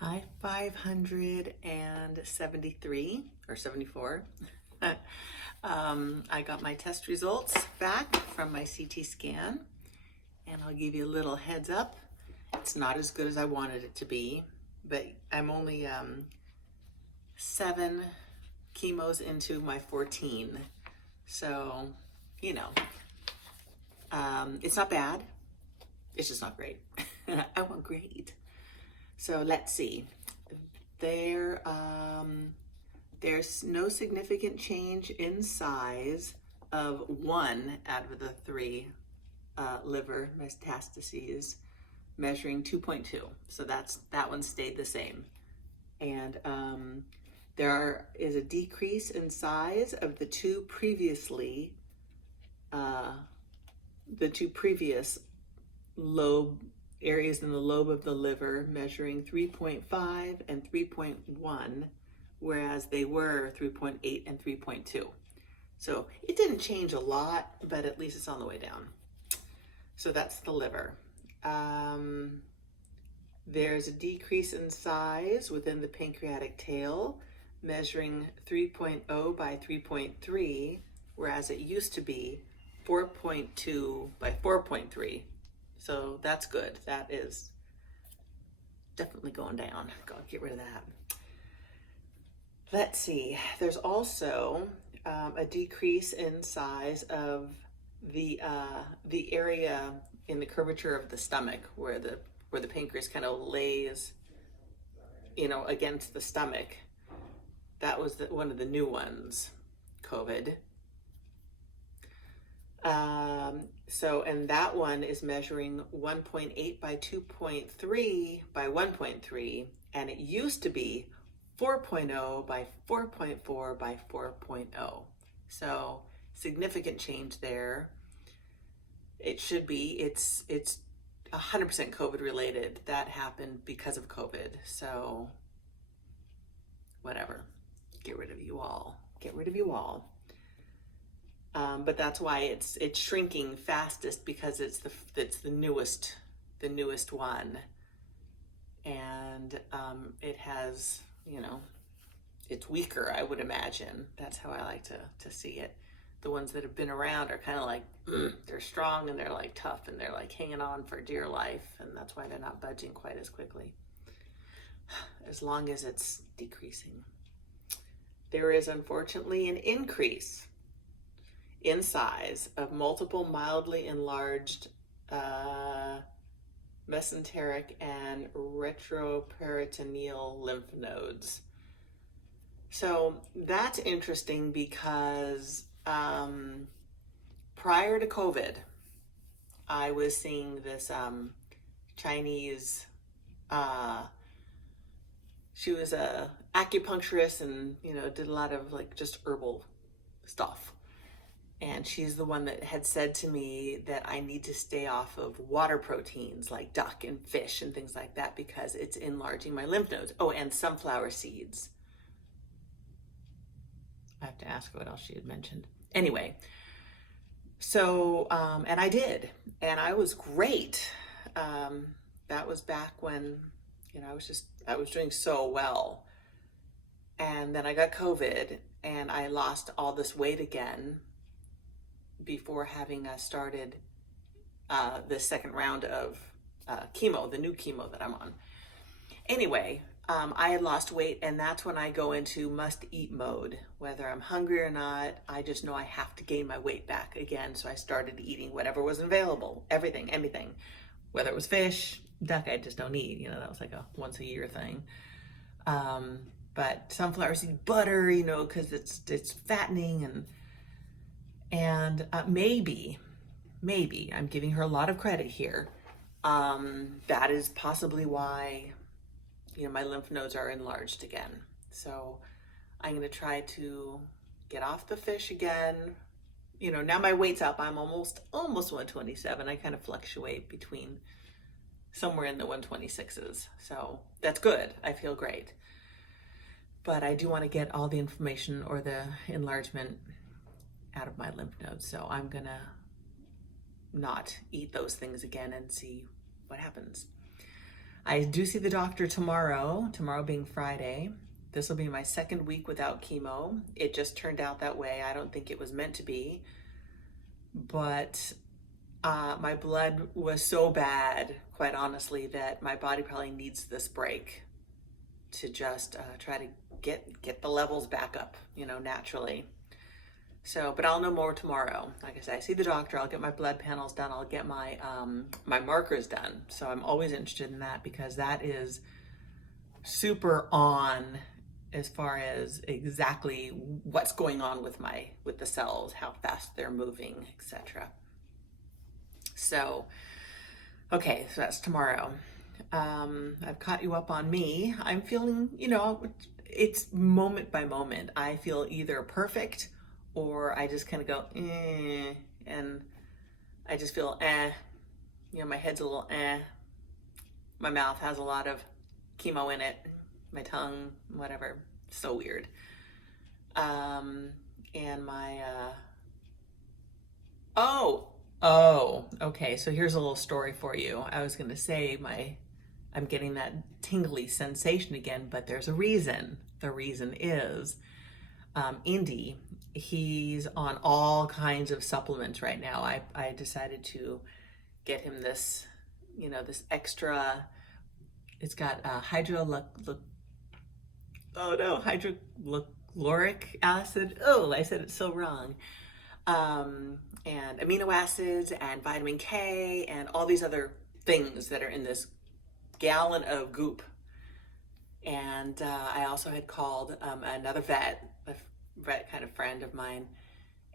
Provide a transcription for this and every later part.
Hi, 573 or 74. I got my test results back from my CT scan, and I'll give you a little heads up. It's not as good as I wanted it to be, but I'm only 7 chemos into my 14. So, you know, it's not bad. It's just not great. I want great. So let's see. There, there's no significant change in size of one out of the 3 liver metastases, measuring 2.2. So that one stayed the same. And there is a decrease in size of the two previous lobe areas in the lobe of the liver, measuring 3.5 and 3.1, whereas they were 3.8 and 3.2. So it didn't change a lot, but at least it's on the way down. So that's the liver. There's a decrease in size within the pancreatic tail, measuring 3.0 by 3.3, whereas it used to be 4.2 by 4.3. So that's good. That is definitely going down. Gotta get rid of that. Let's see. There's also a decrease in size of the area in the curvature of the stomach where the pancreas kind of lays, against the stomach. That was one of the new ones, COVID. And that one is measuring 1.8 by 2.3 by 1.3, and it used to be 4.0 by 4.4 by 4.0. So significant change there. It should be. It's 100% COVID related. That happened because of COVID. So whatever. Get rid of you all. Get rid of you all. But that's why it's shrinking fastest, because it's the newest one, and it has, it's weaker, I would imagine. That's how I like to see it. The ones that have been around are kind of like they're strong and they're like tough and they're like hanging on for dear life, and that's why they're not budging quite as quickly. As long as it's decreasing, there is unfortunately an increase in size of multiple mildly enlarged mesenteric and retroperitoneal lymph nodes. So that's interesting because prior to COVID, I was seeing this Chinese, she was a acupuncturist and, did a lot of like just herbal stuff. And she's the one that had said to me that I need to stay off of water proteins like duck and fish and things like that because it's enlarging my lymph nodes. Oh, and sunflower seeds. I have to ask what else she had mentioned. Anyway, so, and I did, and I was great. That was back when, I was doing so well. And then I got COVID and I lost all this weight again before having started the second round of chemo, the new chemo that I'm on. Anyway, I had lost weight, and that's when I go into must-eat mode. Whether I'm hungry or not, I just know I have to gain my weight back again. So I started eating whatever was available, everything, anything. Whether it was fish, duck, I just don't eat. That was like a once-a-year thing. But sunflower seed butter, because it's fattening, and maybe I'm giving her a lot of credit here. That is possibly why, my lymph nodes are enlarged again. So I'm going to try to get off the fish again. Now my weight's up. I'm almost 127. I kind of fluctuate between somewhere in the 126s. So that's good. I feel great. But I do want to get all the inflammation or the enlargement out of my lymph nodes. So I'm gonna not eat those things again and see what happens. I do see the doctor tomorrow being Friday. This will be my second week without chemo. It just turned out that way. I don't think it was meant to be, but my blood was so bad, quite honestly, that my body probably needs this break to just try to get the levels back up, naturally. So, but I'll know more tomorrow. Like I said, I see the doctor, I'll get my blood panels done, I'll get my my markers done. So I'm always interested in that because that is super on as far as exactly what's going on with the cells, how fast they're moving, etc. So, okay, so that's tomorrow. I've caught you up on me. I'm feeling, it's moment by moment. I feel either perfect or I just kind of go, and I just feel, my head's a little, my mouth has a lot of chemo in it, my tongue, whatever, so weird. And my, okay, so here's a little story for you. I was going to say I'm getting that tingly sensation again, but there's a reason. The reason is, Indy, he's on all kinds of supplements right now. I decided to get him this, this extra, it's got hydrochloric acid. Oh, I said it so wrong. And amino acids and vitamin K and all these other things that are in this gallon of goop. And I also had called another vet, a vet kind of friend of mine,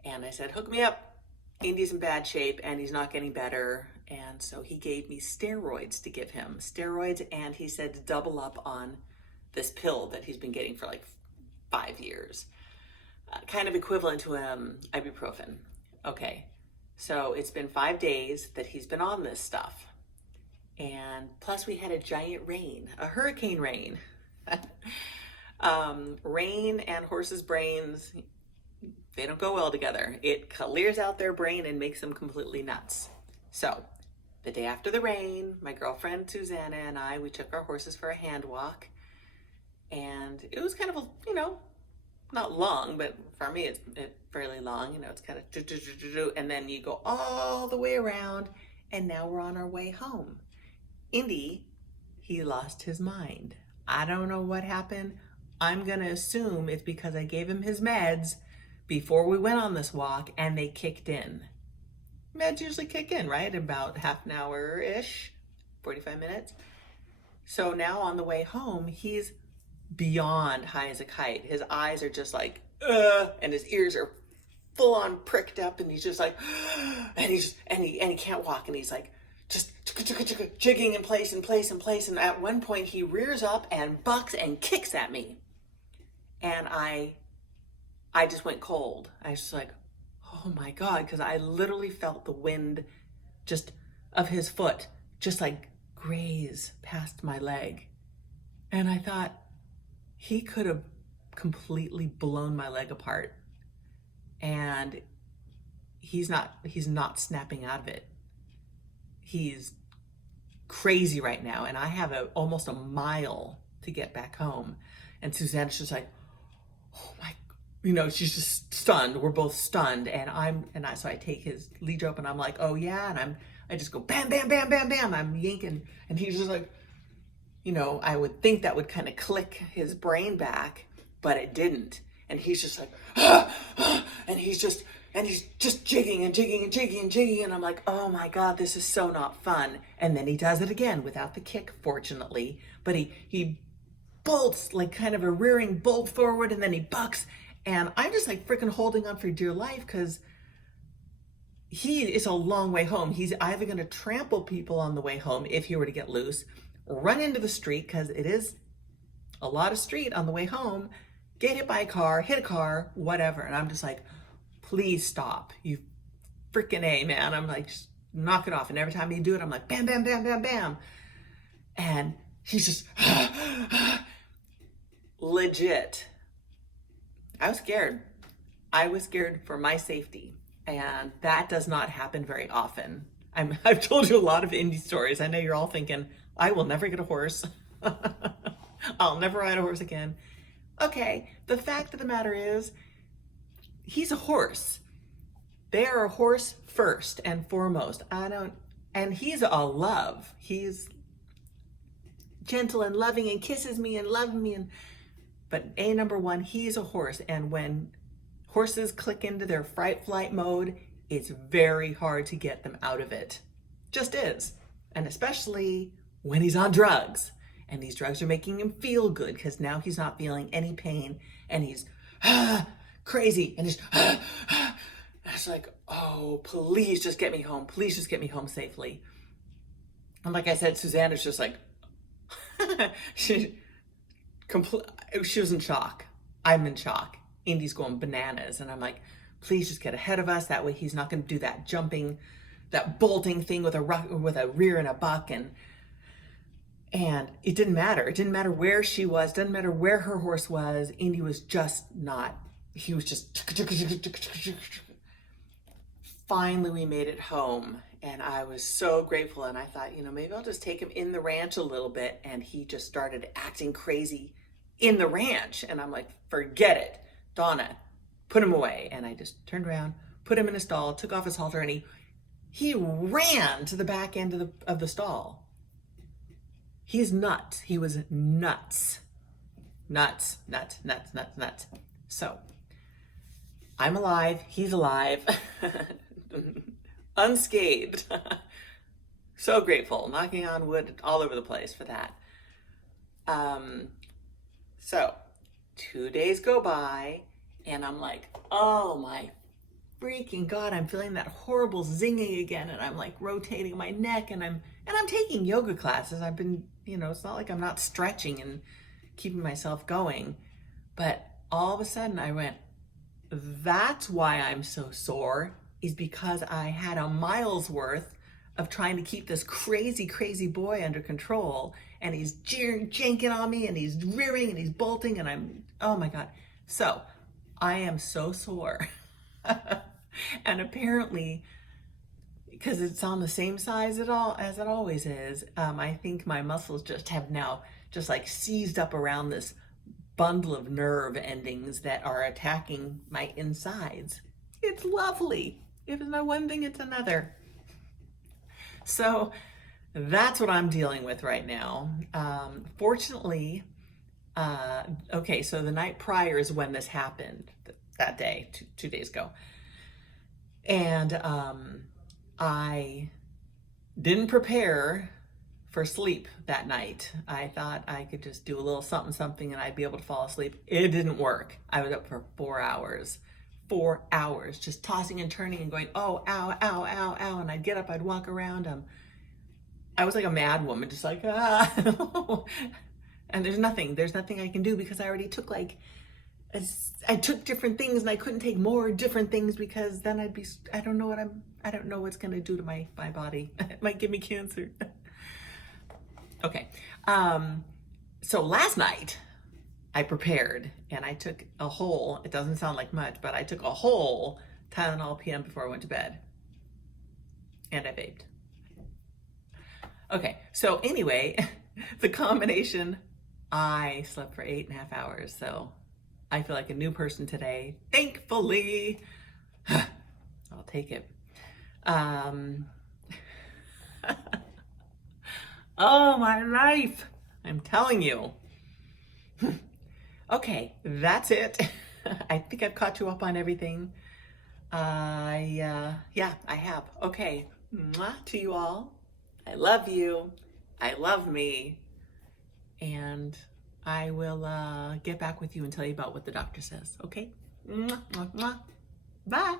and I said, hook me up. Indy's in bad shape and he's not getting better. And so he gave me steroids to give him. Steroids, and he said to double up on this pill that he's been getting for like 5 years. Kind of equivalent to ibuprofen. Okay, so it's been 5 days that he's been on this stuff. And plus we had a giant rain, a hurricane rain. Rain and horses' brains, they don't go well together. It clears out their brain and makes them completely nuts. So the day after the rain, my girlfriend Susanna and I, we took our horses for a hand walk. And it was kind of, not long, but for me it's fairly long. It's kind of and then you go all the way around, and now we're on our way home. Indy, he lost his mind. I don't know what happened. I'm gonna assume it's because I gave him his meds before we went on this walk and they kicked in. Meds usually kick in, right? About half an hour-ish, 45 minutes. So now on the way home, he's beyond high as a kite. His eyes are just like, and his ears are full on pricked up, and he's just like, and he can't walk, and he's like, just jigging in place. And at one point he rears up and bucks and kicks at me. And I just went cold. I was just like, oh my God, because I literally felt the wind just of his foot just like graze past my leg. And I thought, he could have completely blown my leg apart. And he's not snapping out of it. He's crazy right now, and I have almost a mile to get back home. And Suzanne's just like, oh my, she's just stunned. We're both stunned, so I take his lead rope, and I'm like, oh yeah, and I just go bam, bam, bam, bam, bam. I'm yanking, and he's just like, I would think that would kind of click his brain back, but it didn't. And he's just like, and he's just jigging and I'm like, oh my God, this is so not fun. And then he does it again without the kick, fortunately, but he bolts like kind of a rearing bolt forward, and then he bucks, and I'm just like freaking holding on for dear life because it's a long way home. He's either going to trample people on the way home if he were to get loose, run into the street because it is a lot of street on the way home, get hit by a car, hit a car, whatever. And I'm just like, please stop. You freaking A, man. I'm like, just knock it off. And every time you do it, I'm like, bam, bam, bam, bam, bam. And he's just legit. I was scared. I was scared for my safety. And that does not happen very often. I've told you a lot of Indy stories. I know you're all thinking, I will never get a horse. I'll never ride a horse again. Okay, the fact of the matter is, he's a horse. They are a horse first and foremost. And he's a love. He's gentle and loving and kisses me and loves me. But number one, he's a horse. And when horses click into their fight flight mode, it's very hard to get them out of it. Just is. And especially when he's on drugs. And these drugs are making him feel good because now he's not feeling any pain and he's crazy and he's it's like, oh, please just get me home. Please just get me home safely. And like I said, Susanna's just like, she was in shock. I'm in shock. Indy's going bananas. And I'm like, please just get ahead of us. That way he's not going to do that jumping, that bolting thing with a rear and a buck. And it didn't matter. It didn't matter where she was. Doesn't matter where her horse was. Indy was just not. He was just. Finally, we made it home. And I was so grateful. And I thought, maybe I'll just take him in the ranch a little bit. And he just started acting crazy in the ranch. And I'm like, forget it. Donna, put him away. And I just turned around, put him in a stall, took off his halter, and he ran to the back end of the stall. He's nuts. He was nuts. Nuts. So, I'm alive. He's alive. Unscathed. So grateful. Knocking on wood all over the place for that. So, 2 days go by, and I'm like, oh my freaking God, I'm feeling that horrible zinging again, and I'm like rotating my neck, and I'm taking yoga classes. I've been, it's not like I'm not stretching and keeping myself going, but all of a sudden I went, that's why I'm so sore, is because I had a mile's worth of trying to keep this crazy, crazy boy under control, and he's janking on me, and he's rearing, and he's bolting, and oh my God. So I am so sore. And apparently, because it's on the same size as it always is, I think my muscles just have now just like seized up around this bundle of nerve endings that are attacking my insides. It's lovely. If it's not one thing, it's another. So that's what I'm dealing with right now. Fortunately, okay, so the night prior is when this happened, that day, 2 days ago. And I didn't prepare for sleep that night. I thought I could just do a little something and I'd be able to fall asleep. It didn't work. I was up for 4 hours. 4 hours, just tossing and turning and going, oh, ow, ow, ow, ow. And I'd get up, I'd walk around. I was like a mad woman, just like, ah. And there's nothing I can do because I already took I took different things and I couldn't take more different things because then I don't know what's going to do to my body. It might give me cancer. Okay. So last night I prepared and I took a whole, it doesn't sound like much, but I took a whole Tylenol PM before I went to bed. And I vaped. Okay. So anyway, the combination, I slept for 8.5 hours. So I feel like a new person today, thankfully. I'll take it. Oh, my life. I'm telling you. Okay, that's it. I think I've caught you up on everything. Yeah, I have. Okay, mwah to you all. I love you. I love me. And I will get back with you and tell you about what the doctor says, okay? Mwah, mwah, mwah. Bye.